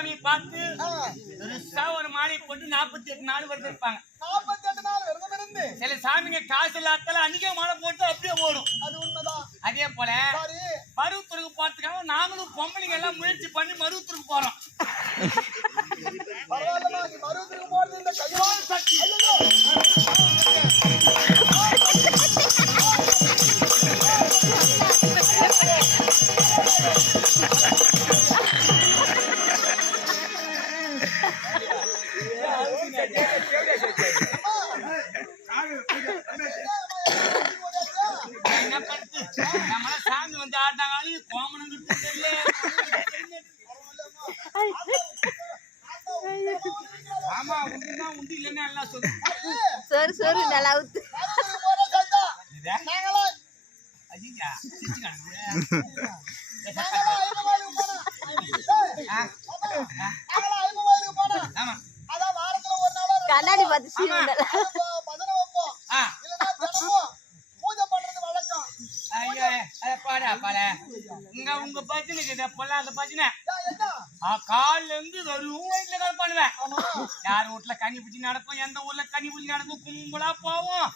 குருசாமியை பார்த்து பெருசா ஒரு மாலை போட்டு நாற்பத்தி எட்டு நாள் வருது இருப்பாங்க சில சாமிங்க காசு இல்லாதால அன்னைக்கே மாலை போட்டு அப்படியே ஓடும். அதே போல மருவத்தூருக்கு போறதுக்காக நாங்களும் பொம்பளைங்க எல்லாம் முயற்சி பண்ணி மருவத்தூருக்கு போறோம். நம்மள சாமி வந்து ஆட்டாங்க கோமனுங்கிறது தெரியல. ஆமா உண்டுனா உண்டு இல்லைன்னா எல்லாம் சொல்லு. சரி சரி நல்லா ஊத்து ஐயா சிரிச்சு கிடக்குது. ஆ, ஆமா கண்ணாடி பார்த்து சீவுண்டல ஆ ஐயா அட பாடா பாட இங்க உங்க பிரச்சனை பொல்லாத பிரச்சனை. கால்ல இருந்து வெறும் வயிற்றுல கலப்பானுவேன் பண்ணுவேன். யார் வீட்டுல கனி பிடிச்சி நடக்கும் எந்த ஊர்ல கனி பிடிச்சி நடக்கும் கும்பலா போவோம்.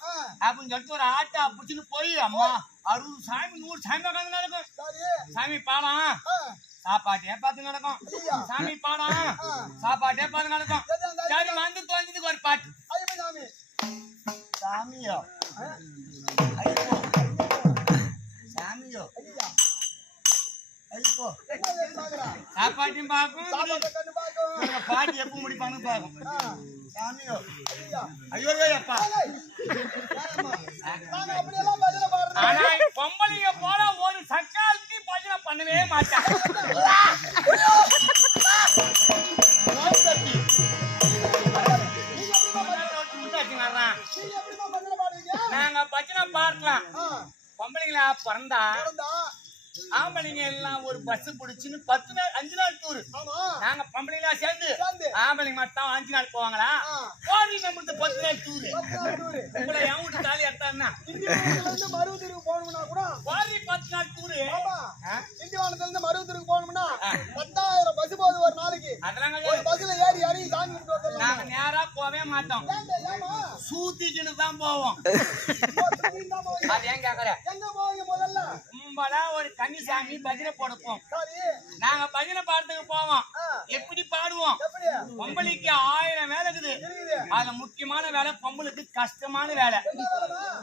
அப்படின்னு சொல்லிட்டு ஒரு ஆட்டா பிடிச்சின்னு போய் அம்மா அறுபது சாமி நூறு சாமி உட்காந்து நடக்கும். சாமி பாடம். சாப்பாட்டே பார்த்து நடக்கும். சாமி பாடம். சாப்பாட்டே பார்த்து நடக்கும். சரி வந்து தோஞ்சதுக்கு ஒரு பாட்டு. சாமியோ. சாமியோ. சாப்பாட்டையும் பார்க்கும். பாட்டு எப்ப முடிப்பாங்க பார்க்கும். ஐயோ. அப்பா. ஆனா பொம்பளைங்க போல ஒரு சக்காலத்தி பஜனை பண்ணவே மாட்டான் நாங்க பஜனை பார்க்கலாம். பொம்பளைங்களா பிறந்தா ஆம்பளைங்க எல்லாம் ஒரு பஸ் பிடிச்சுன்னு பத்து நாள் அஞ்சு நாள் டூர் நாங்க பொம்பளைங்களா சேர்ந்து ஆம்பளைங்க மட்டும் அஞ்சு நாள் போவாங்களா? போடி நம்மளுக்கு பத்து நாள் டூர் உங்களை என் வீட்டு தாலி எடுத்தாருன்னா மருவத்திற்கு போகணும்னா கூட போடி பத்து நாள் டூரு திண்டிவனத்துல இருந்து மருவத்திற்கு போகணும்னா பத்தாயிரம் பஸ் போகுது ஒரு நாளைக்கு. அதெல்லாம். பஸ்ல ஏறி இறங்கி சாமி நாங்க நேரா போவே மாட்டோம்? சூத்திக்கின்னு தான் போவோம். அது ஏன் கேக்குற? எங்க போவீங்க முதல்ல? கும்பலா ஒரு கன்னிசாமி பஜனை போடுப்போம். சரி. நாங்க பஜனை பாடத்துக்கு போவோம். எப்படி பாடுவோம்? பொம்பளைக்கு ஆயிரம் வேலை இருக்குது. அதுல முக்கியமான வேலை பொம்பளுக்கு கஷ்டமான வேலை?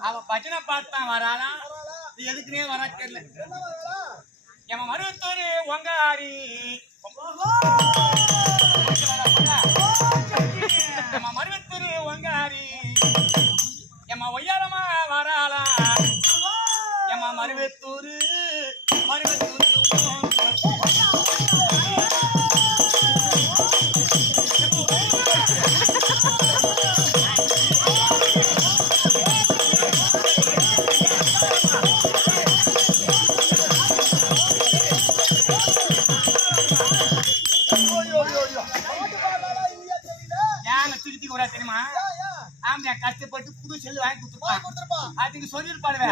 அவ பஜனை பாட்டு தான் வராளா? பரவாயில்ல. இது எதுக்குனே வரா தெரியல? என் மருவத்தூர் ஒங்காரி நம்ம மருவத்தூர் ஒங்காரி எம்மா ஒய்யாரமா வராளா? எம்மா மருவத்தூர். தெரியுமா? ஆம்பளை கஷ்டப்பட்டு புது செல்லு வாங்கி கொடுத்துருப்பான். கொடுத்துருப்பா அதுக்கு சொல்லிருப்பாடுவே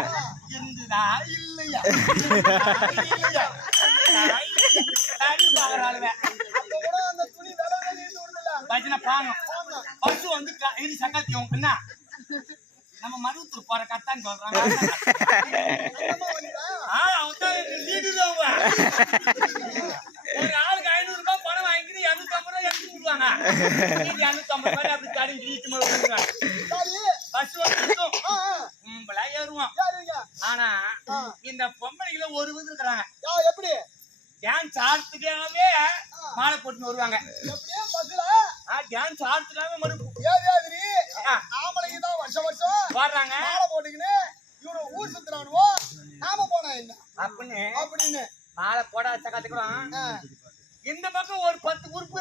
பசு வந்து இது சக்காத்தியம் என்ன நம்ம மருவத்தூர் போற கத்தான்னு சொல்றாங்க. ஒரு ஆளுக்கு ஐநூறு ரூபாய் பணம் வாங்கிட்டு இருநூத்தி ஐம்பது ரூபாய் எடுத்து விடுவாங்க மீதி இருநூத்தி ஐம்பது ரூபாய் அப்படி தடி வீட்டு மேல விட்டுருவாங்க சரி பஸ் வந்து ஏறுவோம் ஆனா பொம்பளைங்கள ஒரு விதம் இருக்கிறாங்க? யா எப்படி? டான்ஸ் ஆடுறதுக்காகவே மாலை போட்டுன்னு வருவாங்க. எப்படியே பஸ்ல டான்ஸ் ஆடுறதுக்காக மறுப்பு ஏது ஏதுரி ஆ, ஆம்பளைங்க தான் வருஷம் வருஷம் பாடுறாங்க மாலை போட்டுக்கின்னு இவனை ஊர் சுத்துறானுவோ? நாம போனா என்ன? அப்படின்னு அப்படின்னு. மாலை போட கத்துக்கிறோம் ஆ, இந்த பக்கம் ஒரு பத்து குரூப்பு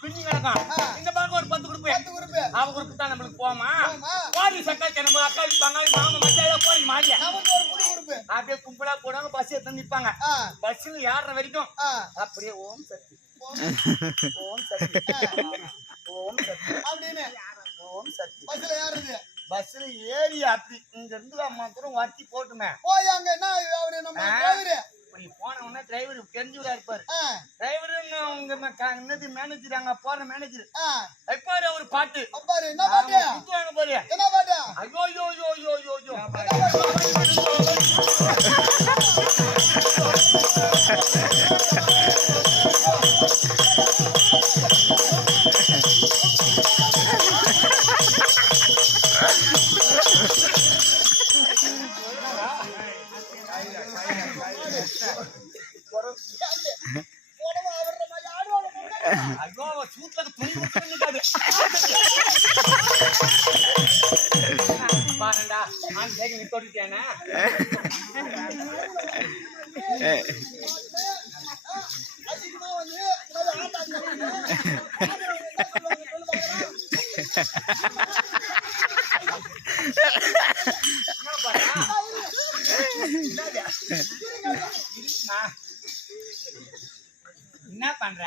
பின்னி கிடக்கும். இந்த பக்கம் ஒரு பத்து குரூப்பு பத்து குரூப்பு அவ குரூப் தான் நம்மளுக்கு போமா ஆமா போடி சக்காத்தி நம்ம அக்காவி பங்காளி மாமா மச்சாயா போடி மாறியா நமக்கு ஒரு புது குரூப்பு அப்படியே போடுவாங்க பஸ் எடுத்து நிப்பாங்க. பஸ்ல ஏறுற வரைக்கும் அப்படியே ஓம் சக்தி. ஓம் சக்தி. ஓம் சக்தி. அப்படின்னு ஓம் சக்தி. பஸ்ல ஏறுறது. பஸ்ல ஏறி அப்படி இங்க இருந்து அம்மா தூரம் வட்டி போட்டுமே. போய் அங்க என்ன அவரு நம்ம. டிரைவரு இப்படி போன உடனே டிரைவர் தெரிஞ்சுடா இருப்பாரு டிரைவர் உங்க என்னது மேனேஜர் அங்க போற மேனேஜர் வைப்பாரு ஒரு பாட்டு. அப்பாரு என்ன பாட்டு? பாரு. என்ன பாட்டு? ஐயோ யோ யோ யோ யோ யோ என்ன பாட்டு? போனவன் அவர்ற மாதிரி ஆடுவாங்க போங்க. ஐயோ பாருடா நான் கேக்க நீ தொட்டுட்டேனா அதிகமா வந்து கொஞ்சம் ஆட்டாங்க. ஆடுறவங்க என்ன சொல்லுவாங்க சொல்லு பார்க்கலாம். என்ன பாரா பண்ற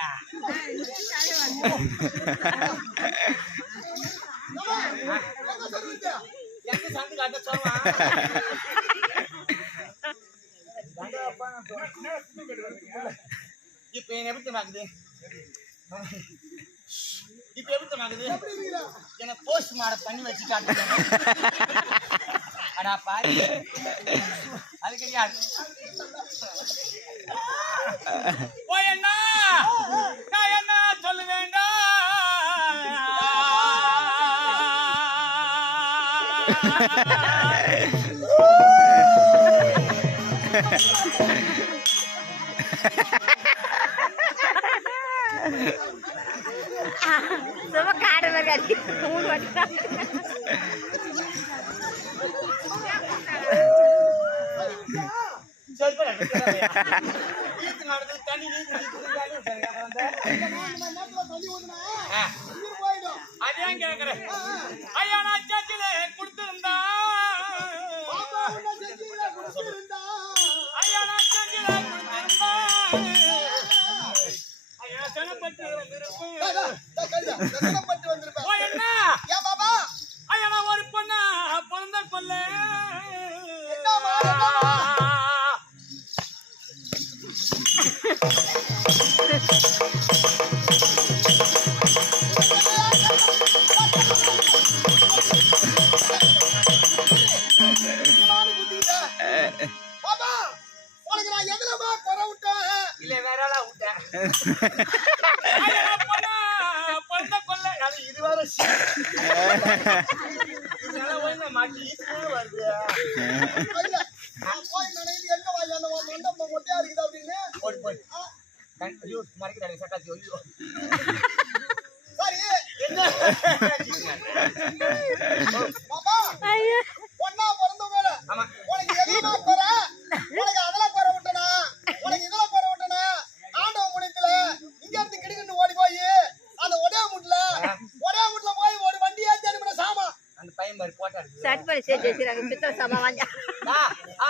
இப்ப எப்படி மாக்குது இப்ப எப்படி மாக்குது போஸ்ட் மாட பண்ணி வச்சு காட்டுறேன். அடா பாரு. அது கிடையாது போய் என்ன? நான் என்ன சொல்ல வேண்டாம் சும்மா காடு மாதிரி மூணு வாட்டி சரி போடா, ஈத்து நடக்குது, தண்ணி நீத்து நீத்து தண்ணி ஊத்துறாங்க, அப்புறம் வந்து, இந்த நாலு மணி நேரத்துல தண்ணி ஊத்துனா, ஆ, உயிர் போயிடும். அது ஏன் கேக்குறேன்? ஐயா, நான் சர்ச்சிலே கொடுத்திருந்தா. ஐயா, நான் கொடுத்திருந்தா. ஐயா, மண்டபம் மொட்டையா இருக்குது அப்படின்னு. போடு, போடு. ஐயோ, மறைக்கிறாரு, சக்காத்தி, ஐயோ. சரி, என்ன? பாப்பா, ஐயோ பொண்ணா பிறந்தவங்கள, ஆமா. உனக்கு எதுலம்மா குறை? உனக்கு அதுல குறை விட்டனா? உனக்கு இதுல குறை விட்டனா? ஆண்டவன் புண்ணியத்துல இங்க இருந்து ஓடி போய் அந்த ஒரே முட்ல ஒரே முட்ல போய் ஒரு வண்டி ஏத்தி அனுப்பின சாமா அந்த பையன் பாரு, போட்டா இருக்கு. சட் பண்ணி சேர்த்து வச்சுருக்காங்க பித்தளை சாமா வாங்க ஆ, ஆ,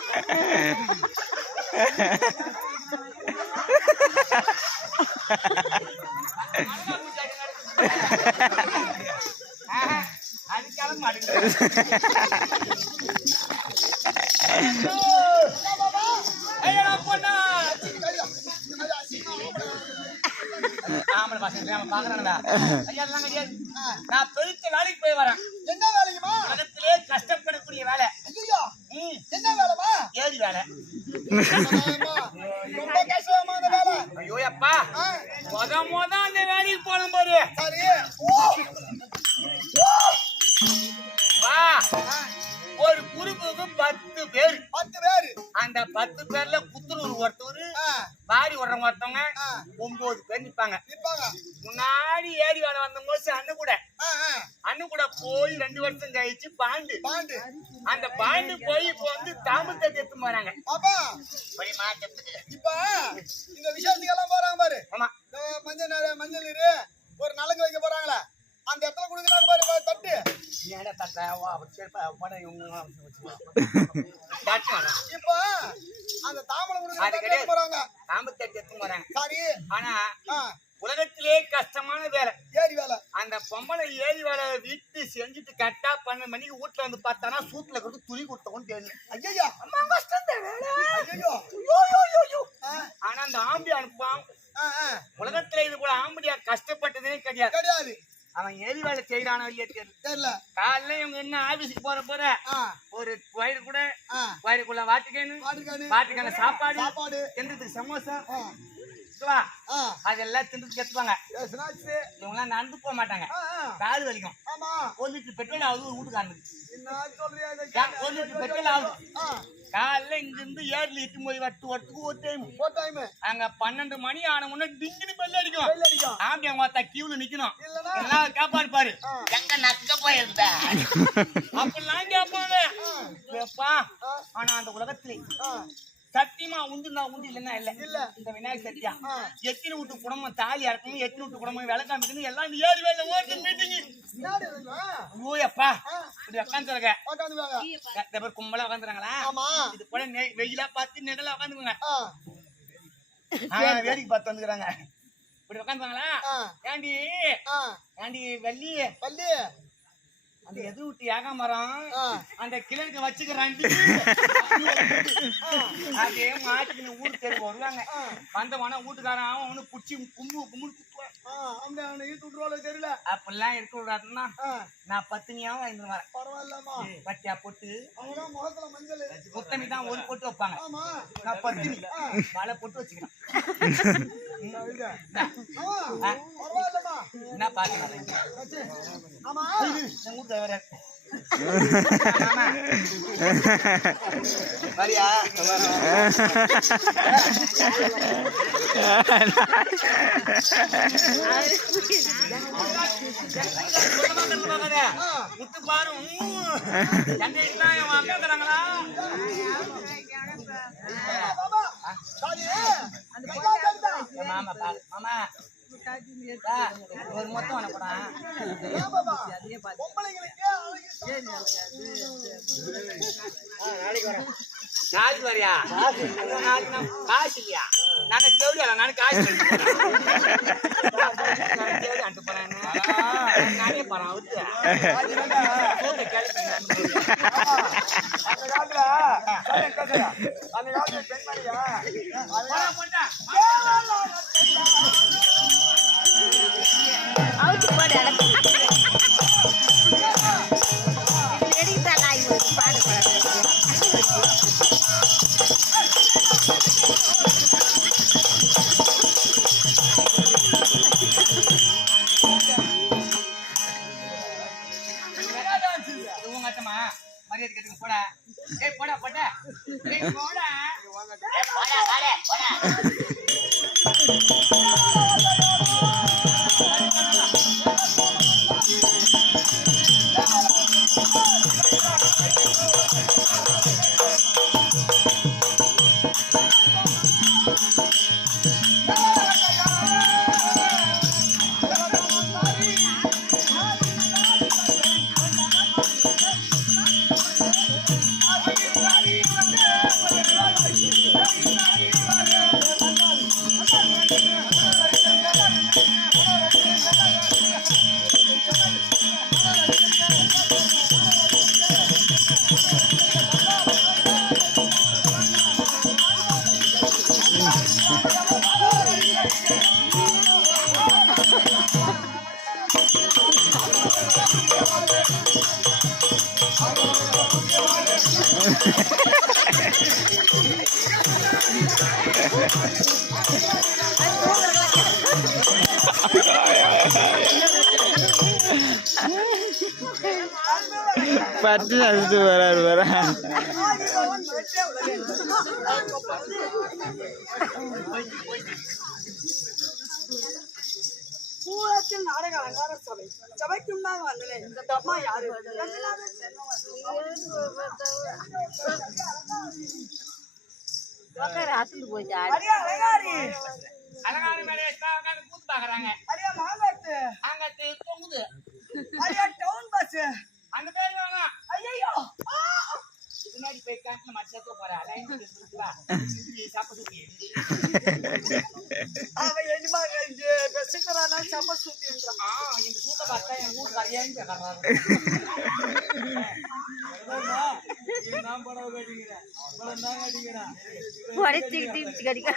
ஆம்பளை பசங்க பாக்குறானுங்க. ஐயா, அதெல்லாம் கிடையாது. நான் பெருத்த வேலைக்கு போய் வரேன். என்ன வேலைக்குமா? உலகத்திலே கஷ்டப்படக்கூடிய வேலை. ஐயோ என்ன வேலைமா? ஏரி வேலை. ரொம்ப கஷ்டமான வேலை? ஐயோ அப்பா ஆ, முத முத அந்த வேலைக்கு போன சரி. வா. ஒரு குறுப்புக்கு பத்து பேர். பத்து பேரு. அந்த பத்து பேர்ல புத்துணூர் ஒருத்தவர் வாரி விடுறவங்க ஒருத்தவங்க ஒன்பது பேர் நிப்பாங்க. முன்னாடி ஏரி வேலை வந்த போது அண்ணன் கூட. அண்ணன் கூட போய் ரெண்டு வருஷம் கழிச்சு பாண்டு. பாண்டு. அந்த பாண்டு போய் இப்போ வந்து தாமத்தை எடுத்து போறாங்க. இப்ப இந்த விஷயத்துக்கு எல்லாம் போறாங்க பாரு. ஆமா. மஞ்சள் மஞ்சள் நீரு ஒரு நலங்கு வைக்க போறாங்களே. அந்த இடத்துல குடுக்குறாங்க பாரு தட்டு மேல தட்டை, வா, செருப்பை, போட, இவங்க. தட்டு. இப்ப அந்த தாமரை குடுக்குற அது தட்டு கிடையாது. போறாங்க தாமத்தை எடுத்து போறாங்க சரி ஆனா உலகத்திலே கஷ்டமான வேலை ஏரி வேலை அந்த பொம்பளை ஏரி வேலை விட்டு செஞ்சுட்டு கரெக்டா பன்னெண்டு மணிக்கு வீட்டுல வந்து பார்த்தானா சூட்ல கொடுத்து துணி கொடுத்தவன் தெரியல ஐயா அம்மா கஷ்டம் தான் வேலை. ஐயோ ஐயோ, ஐயோ, ஐயோ, ஐயோ. ஆ, ஆனா அந்த ஆம்பி அனுப்பான் ஆ, ஆ, உலகத்துல இது போல ஆம்படியா கஷ்டப்பட்டதே கிடையாது கிடையாது அவன் ஏரி வேலை செய்யறானோ இல்லையா தெரியல தெரியல என்ன ஆபீஸுக்கு போற. போற ஒரு வயிறு கூட வயிறுக்குள்ள வாட்டுக்கானு வாட்டுக்கான சாப்பாடு சாப்பாடு. சமோசா ஆ, அதெல்லாம் ஏ, snacks. இவங்கெல்லாம் நடந்து போக மாட்டாங்க. கால் வலிக்கும். ஆமா. ஒரு லிட்டர் பெட்ரோல் ஆகுது ஒரு வீட்டுக்காரனுக்கு ஒரு லிட்டர் பெட்ரோல் ஆகுது. காலைல இங்க இருந்து ஏர்ல இட்டு போய் வட்டு வரத்துக்கு ஒரு டைம் ஒரு. அங்க பன்னெண்டு மணி ஆன உடனே டிங்குன்னு பெல் அடிக்கும். ஆம்பி அவங்க பார்த்தா கியூல நிக்கணும்? எல்லாம் காப்பாடு பாரு. ஆ. எங்க நக்க போயிருந்த? அப்படிலாம் கேட்பாங்க ஆ, ஆனா அந்த உலகத்துல சத்தியமா உண்டு நான் உண்டு இல்லைன்னா இல்ல. இல்ல. இந்த விநாயகர் சத்தியா. எத்தனை வீட்டு குடும்பம் தாலி இறக்கணும் எத்தனை வீட்டு குடும்பம் விளக்காமிக்கணும் எல்லாம் இந்த ஏரி வேலை ஓட்டு மீட்டிங்? ஓயப்பா. இப்படி உட்காந்துருக்க உக்காந்துக்கோங்க. பேர் கும்பலா உட்காந்துறாங்களா இது போல வெயிலா பார்த்து நெகலா உட்காந்துக்குங்க வேடிக்கை பார்த்து வந்துக்கிறாங்க. இப்படி உட்காந்துவாங்களா ஆ, ஏண்டி? ஏண்டி வெள்ளி? வள்ளி. அந்த எது விட்டு ஏக மரம்? அந்த கிழக்கு வச்சுக்கிறாண்டி அதே மாட்டிக்கின்னு ஊர் தெரு வருவாங்க. வந்தவன வீட்டுக்காரன் அவன் அவனு புடிச்சு கும்பு கும்பு குத்துவான். அவனை இழுத்து விட்டுருவாளோ தெரியல அப்படிலாம் இருக்க கூடாதுன்னா ஆ, நான் பத்தினியாவும் வரேன் பரவாயில்லம்மா. பட்டியா போட்டு. அவங்கதான் முகத்துல மஞ்சள். முத்தமி தான் ஒரு போட்டு வைப்பாங்க. ஆமா. நான் பத்தினி மழை போட்டு வச்சுக்கிறேன். என்ன பாக்கலாம் வரியா முத்து பாரு எங்க மாமா பாரு. மாமா. ஒரு மொத்தம் அனுப்புறா ஏன் பாபா பொம்பளைங்களுக்கு அழகு நாளைக்கு வரியா? நாளைக்கு. நான் காசு இல்லையா? நானே தேவையா நானே காசு. நானே அனுப்ப போறேன். நானே போறேன், மரியாதை போடா. ஏய், போடா, போடா. ஏய், போடா. பட்டு அடிச்சுட்டு வராரு வர பூரத்தில் நாடக அலங்கார சபை. சபைக்கு தான் வந்தேன் இந்த தம்மா யாரு? அசந்து போச்சு அழகான மேலே உட்காந்து கூத்து பாக்குறாங்க. அடியா மாங்காத்து. அங்க தெ- தொங்குது. அடியா டவுன் பஸ் அந்த பேர் வேணாம் ஐயோ முன்னாடி போய் கண்ணுல மச்ச போற அவ என்னமா இங்க சுத்தின்றான் ஆ இந்த கூட்ட பார்த்தா என் ஊர் கரையான்னு கேட்கறாரு உடைச்சுக்கிட்டு இடிச்சு கடிக்க.